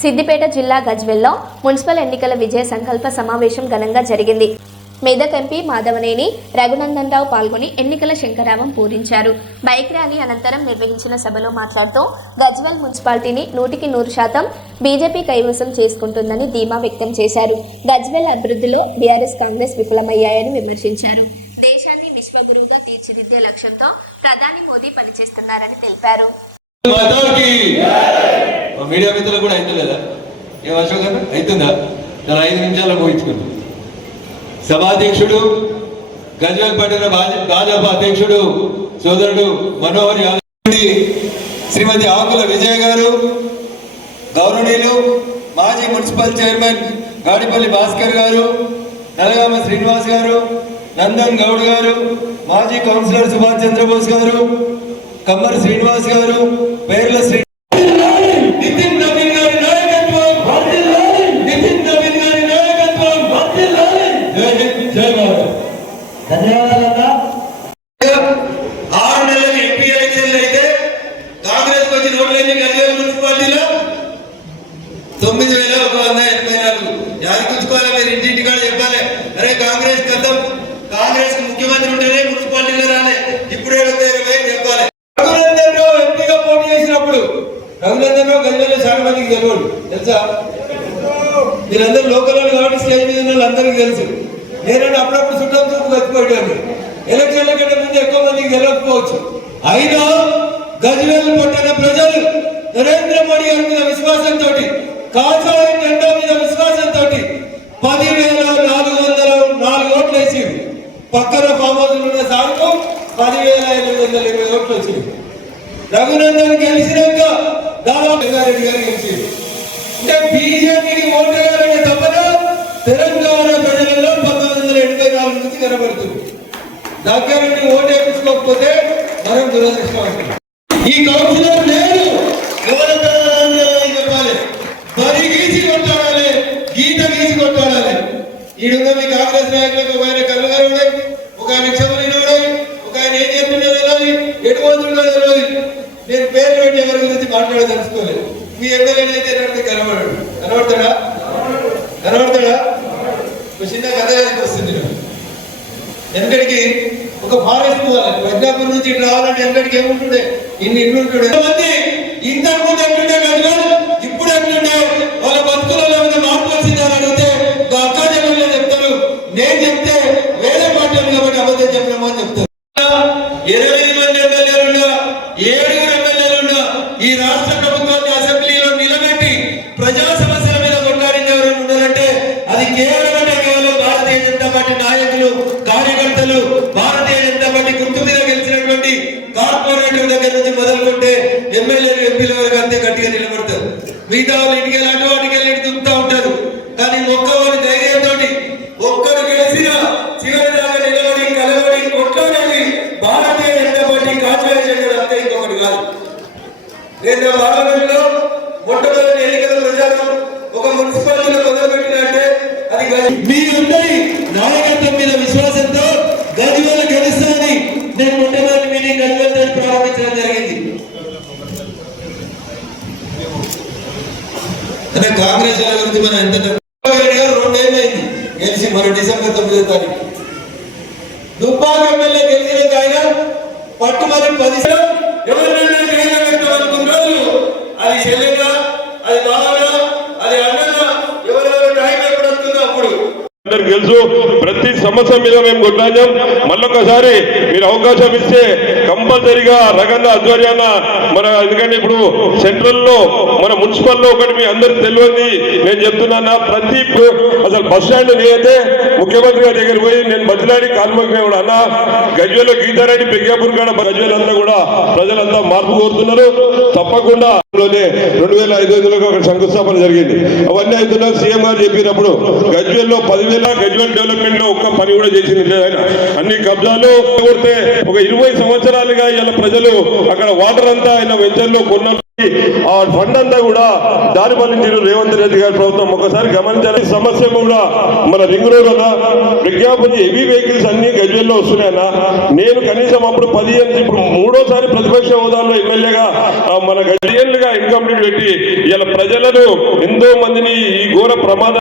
సిద్దిపేట జిల్లా గజ్వెల్లో మున్సిపల్ ఎన్నికల విజయ సంకల్ప సమావేశం ఘనంగా జరిగింది. మెదక్ ఎంపీ మాధవనేని రఘునందన్ రావు పాల్గొని ఎన్నికల శంకరావం పూరించారు. బైక్ ర్యాలీ అనంతరం నిర్వహించిన సభలో మాట్లాడుతూ గజ్వల్ మున్సిపాలిటీని నూటికి నూరు శాతం బీజేపీ కైవసం చేసుకుంటుందని ధీమా వ్యక్తం చేశారు. గజ్వెల్ అభివృద్ధిలో బీఆర్ఎస్ కాంగ్రెస్ విఫలమయ్యాయని విమర్శించారు. దేశాన్ని విశ్వగురువుగా తీర్చిదిద్దే లక్ష్యంతో ప్రధాని మోదీ పనిచేస్తున్నారని తెలిపారు. మీడియా మిత్రులు కూడా అవుతలేదా ఏం అశోక్ గారు? అవుతుందా నేను ఐదు నిమిషాల్లో ముగించుకుంది. సభాధ్యక్షుడు గజ్వేల్ పట్టిన భాజపా అధ్యక్షుడు సోదరుడు మనోహర్ యాదవ్ శ్రీమతి ఆకుల విజయ్ గారు గౌరవనీయులు మాజీ మున్సిపల్ చైర్మన్ గాడిపల్లి భాస్కర్ గారు నలగామ శ్రీనివాస్ గారు నందన్ గౌడ్ గారు మాజీ కౌన్సిలర్ సుభాష్ చంద్రబోస్ గారు కమ్మర్ శ్రీనివాస్ గారు పేర్ల శ్రీ జై భారత్ ఆరు నెలలు ఎంపీ ఎలక్షన్లు అయితే కాంగ్రెస్ వచ్చి ఓట్లు ఎన్ని మున్సిపాలిటీలో తొమ్మిది వేల ఒక వంద ఎనభై నాలుగు మీరు ఇంటింటి కాడ చెప్పాలి అరే కాంగ్రెస్ కథం కాంగ్రెస్ ముఖ్యమంత్రి ఉంటేనే మున్సిపాలిటీలో రాలే ఇప్పుడు ఏడుతో ఇరవై చెప్పాలి రఘునందన్ ఎంపీగా పోటీ చేసినప్పుడు రఘునందన్ రావు గజ్వేల్లో చాలా మందికి తెలియదు తెలుసా మీరందరూ లోకల్ వాళ్ళు కాబట్టి స్టేజ్ మీద తెలుసు నేను అప్పుడప్పుడు చుట్టం చూపు గతిపోయాడు ఎలక్షన్ల కంటే ముందు ఎక్కువ మందికి తెలియకపోవచ్చు అయినా గజ్వేల్ పట్టిన ప్రజలు నరేంద్ర మోడీ గారి మీద విశ్వాసంతో కాచాయి జెండా మీద విశ్వాసంతో పదివేల నాలుగు వందల నాలుగు ఓట్లు వేసి పక్కన ఫామ్ హౌస్ ఉన్న సార్కు పదివేల ఎనిమిది వందల ఇరవై ఓట్లు వచ్చింది రఘునందన్ గెలిచినాక దాదాపు రెడ్డి గారు గెలిచింది అంటే బీజేపీకి ఓటు వేయాలనే తప్పన తెలంగాణ ప్రజలలో పంతొమ్మిది వందల ఎనభై నాలుగు నుంచి కనబడుతుంది దగ్గర నుండి ఓటు వేయించుకోకపోతే మనం దురదృష్టం ఈ కౌన్సిలర్ నేను ఎవరంతా చెప్పాలి? బరి గీసి కొట్టాడాలి. గీత గీసి కొట్టాడాలి. ఈడున్న మీ కాంగ్రెస్ నాయకులకు ఒక ఆయన కళ్ళు ఉన్నాయి ఒక ఆయన చెవులు ఉన్నాయి ఒక ఆయన ఏం చెప్పిందో తెలియదు ఎటు పోతుండో తెలియదు నేను పేరు పెట్టి ఎవరి గురించి మాట్లాడదలుచుకోలేదు. మీ ఎమ్మెల్యే అయితే ఎన్నడితే కనబడాడు. కనబడతాడా? కనబడతాడా? ఒక చిన్న కథ వస్తుంది వెనకడికి ఒక ఫారెస్ట్ పోవాలి నుంచి ఇటు రావాలంటే ఎక్కడికి ఏముంటుండే? ఇన్ని ఇల్లు ఉంటుండే ఎంతమంది ఇంతకు ముందు ఎట్లుండే కదా ఇప్పుడు ఎట్లుండే? వాళ్ళ బతుకులలో ఏమైనా మార్పు వచ్చిందని అడిగితే మా చెల్లెలు చెప్తారు. నేను చెప్తే వేరే పార్టీలు కాబట్టి అబద్ధం చెప్పినామని చెప్తారు. కాబట్టి కార్పొరేటర్ దగ్గర నుంచి మొదలుకుంటే ఎమ్మెల్యేలు ఎంపీల వరకు అంతే గట్టిగా నిలబడతారు. మిగతా వాళ్ళు ఇంటికి వెళ్ళి వాటికి వెళ్ళి దుంపుతా ఉంటారు. కానీ ఒక్కవారి ధైర్యంతో ఒక్కరు గెలిచిన చివరి దాకా నిలబడి కలబడి కొట్లాడాలి భారతీయ జనతా పార్టీ కాశ్మీర్ జెండా అంతే ఇంకొకటి కాదు. లేదా పార్లమెంట్లో మొట్టమొదటి ఎన్నికల ప్రచారం ఒక మున్సిపాలిటీలో మొదలుపెట్టినంటే అది మీ అందరి నాయకత్వం మీద విశ్వాసంతో గజ్వేల్ గెలుస్తానని నేను మొట్టమొదటి మీటింగ్ గజ్వేల్ తోటి ప్రారంభించడం జరిగింది అంటే కాంగ్రెస్ వాళ్ళ గురించి మనం ఎంత తక్కువ గారు రెండేళ్ళు అయింది గెలిచి మరో డిసెంబర్ తొమ్మిదో తారీఖు. దుబ్బాక ఎమ్మెల్యే గెలిచిన ఆయన. పట్టుమని పది అది అది అది ఎవరెవరు టైం ఎప్పుడు వస్తుందో అప్పుడు. అందరికి తెలుసు ప్రతి సమస్య మీద మేము కొట్లాడాం మళ్ళొకసారి మీరు అవకాశం ఇస్తే కంపల్సరిగా రగన్న ఆధ్వర్యాన మన ఎందుకంటే ఇప్పుడు సెంట్రల్లో మన మున్సిపల్లో ఒకటి మీ అందరికి తెలియంది. నేను చెప్తున్నానా ప్రతి అసలు బస్ స్టాండ్ నేనైతే ముఖ్యమంత్రి గారి దగ్గర పోయి నేను బదిలాడి కాల్మకి కూడా అన్న గజ్వేలో గీతారెడ్డి పెగ్గాపూర్ కాడ గజ్వేల్ అంతా కూడా ప్రజలంతా మార్పు కోరుతున్నారు. తప్పకుండా లోనే రెండు వేల ఐదు వందలకు ఒక శంకుస్థాపన జరిగింది. అవన్నీ అవుతున్నా సీఎం గారు చెప్పినప్పుడు గజ్వేల్లో పదివేల గజ్వేల్ డెవలప్మెంట్లో ఒక్క పని కూడా చేసింది లేదు ఆయన. అన్ని కబ్జాలు కొడితే ఒక ఇరవై సంవత్సరాలుగా ఇలా ప్రజలు అక్కడ వాటర్ అంతా ఆయన వెంచర్లో కొన్న ఆ ఫండ్ అంతా కూడా దారి మళ్ళించారు రేవంత్ రెడ్డి గారి ప్రభుత్వం. ఒకసారి గమనించాలి సమస్య కూడా మన రింగ్ రోడ్ కదా విజ్ఞాపన హెవీ వెహికల్స్ అన్ని గజ్వేల్లో వస్తున్నాయన్నా నేను కనీసం అప్పుడు పదిహేను ఇప్పుడు మూడోసారి ప్రతిపక్ష హోదాలో ఎమ్మెల్యేగా మన గజ్వేళ్ళుగా ఇన్కంప్లీట్ పెట్టి ఇలా ప్రజలను ఎంతో మందిని ఈ ఘోర ప్రమాదం